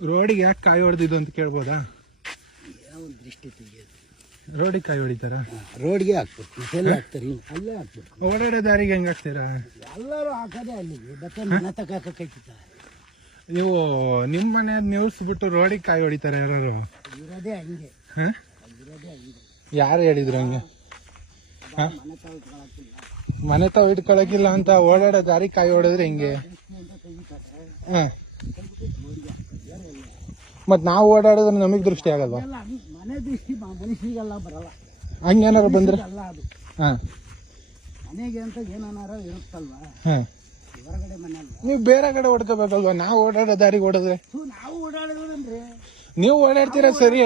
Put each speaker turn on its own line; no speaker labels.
ರೋಡಿಗೆ ಯಾಕೆ ಕಾಯಿ ಹೊಡೆದಿದ್ದು ಅಂತ ಕೇಳ್ಬೋದಾ? ಯಾವ ದೃಷ್ಟಿ ತೆಗಿಯೋದು? ರೋಡಿಗೆ ಕಾಯಿ ಹೊಡಿತಾರ?
ರೋಡ್ಗೆ ಹಾಕ್ಬೇಕು. ಎಲ್ಲ ಹಾಕ್ತಾರೆ ಅಲ್ಲೇ ಹಾಕ್ಬೇಕು.
ಓಡಾಡೋ ದಾರಿಗೆ ಹೆಂಗೆ ಹಾಕ್ತೀರಾ?
ಎಲ್ಲರೂ ಹಾಕೋದೇ ಅಲ್ಲಿಗೆ ಮತ್ತೆ ಮನೆ ತಗೋಕೈತಿತ್ತ
ನೀವು ನಿಮ್ಮ ಮನೆ ನಿಲ್ಸ್ಬಿಟ್ಟು ರೋಡಿಗೆ ಕಾಯಿ ಹೊಡಿತಾರೆ ಯಾರು
ಇರೋದೇ ಹಂಗೆ. ಹಾ?
ಇರೋದೇ ಹಂಗೆ. ಯಾರು ಹೇಳಿದ್ರು ಹಂಗೆ? ಹಾಂ? ಮನೆ ಇಟ್ಕೊಳಕ್ಕಿಲ್ಲ. ಮನೆ ತಾವು ಇಟ್ಕೊಳಕಿಲ್ಲ ಅಂತ ಓಡಾಡೋ ದಾರಿ ಕಾಯಿ ಹೊಡೆದ್ರೆ ಹೆಂಗೆ? ಹಾ. ಮತ್ ನಾವು ಓಡಾಡಿದ್ರೆ ನಮಗ್ ದೃಷ್ಟಿ ಆಗಲ್ವಾ?
ಎಲ್ಲ ಮನೆ ದೃಷ್ಟಿ ಮ- ಮನುಷ್ಯರಿಗೆಲ್ಲ ಬರಲ್ಲ. ಹಂಗೇನಾರು ಬಂದ್ರೆ? ಅಲ್ಲ ಅದು. ಹಾ. ಮನೆಗೆ ಅಂತ ಏನಾರ
ಇರುತ್ತಲ್ವಾ? ಹಾಂ. ಹೊರಗಡೆ ಮನೆ ಅಲ್ವಾ ನೀವು ಬೇರೆ ಕಡೆ ಹೊಡ್ಕೋಬೇಕಲ್ವಾ ನಾವು ಓಡಾಡೋ ದಾರಿಗೆ ಓಡಿದ್ರೆ?
ಸೊ ನಾವು ಓಡಾಡೋದಂದ್ರೆ
ನೀವು ಓಡಾಡ್ತೀರಾ ಸರಿ?